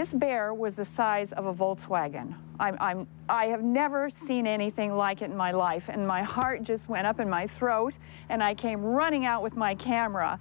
This bear was the size of a Volkswagen. I have never seen anything like it in my life, and my heart just went up in my throat, and I came running out with my camera.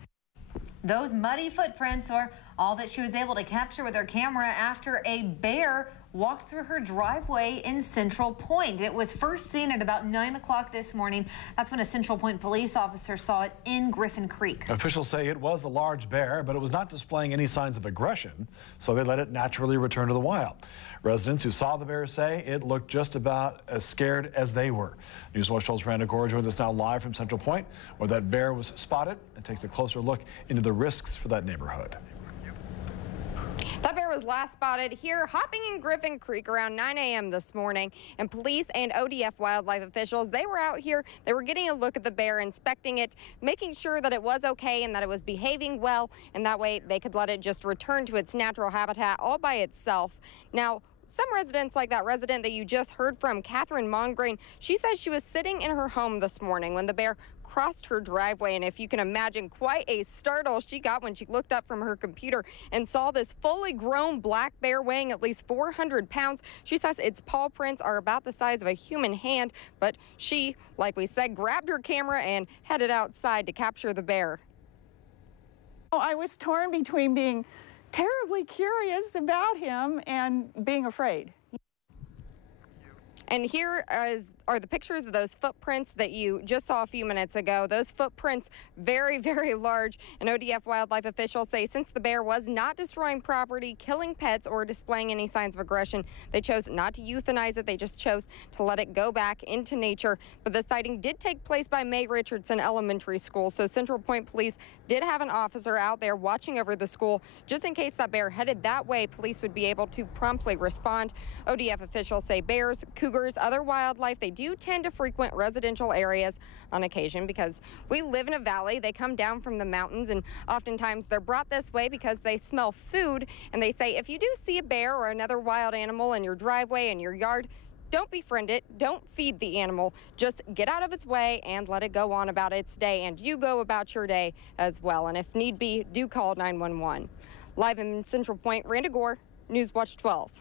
Those muddy footprints are all that she was able to capture with her camera after a bear walked through her driveway in Central Point. It was first seen at about 9 o'clock this morning. That's when a Central Point police officer saw it in Griffin Creek. Officials say it was a large bear, but it was not displaying any signs of aggression, so they let it naturally return to the wild. Residents who saw the bear say it looked just about as scared as they were. Newswatch 12's Randa Gore joins us now live from Central Point, where that bear was spotted, and takes a closer look into the risks for that neighborhood. That bear was last spotted here hopping in Griffin Creek around 9 a.m. this morning, and police and ODF wildlife officials, they were out here, they were getting a look at the bear, inspecting it, making sure that it was okay and that it was behaving well, and that way they could let it just return to its natural habitat all by itself. Now, some residents, like that resident that you just heard from, Catherine Mongrain, she says she was sitting in her home this morning when the bear crossed her driveway, and if you can imagine, quite a startle she got when she looked up from her computer and saw this fully grown black bear weighing at least 400 pounds. She says its paw prints are about the size of a human hand, but she, like we said, grabbed her camera and headed outside to capture the bear. I was torn between being terribly curious about him and being afraid. And here are the pictures of those footprints that you just saw a few minutes ago. Those footprints, very, very large. And ODF wildlife officials say since the bear was not destroying property, killing pets, or displaying any signs of aggression, they chose not to euthanize it. They just chose to let it go back into nature. But the sighting did take place by May Richardson Elementary School. So Central Point Police did have an officer out there watching over the school. Just in case that bear headed that way, police would be able to promptly respond. ODF officials say bears, cougars, other wildlife, they do tend to frequent residential areas on occasion because we live in a valley. They come down from the mountains, and oftentimes they're brought this way because they smell food. And they say if you do see a bear or another wild animal in your driveway, in your yard, don't befriend it, don't feed the animal, just get out of its way and let it go on about its day, and you go about your day as well. And if need be, do call 911. Live in Central Point, Randa Gore, Newswatch 12.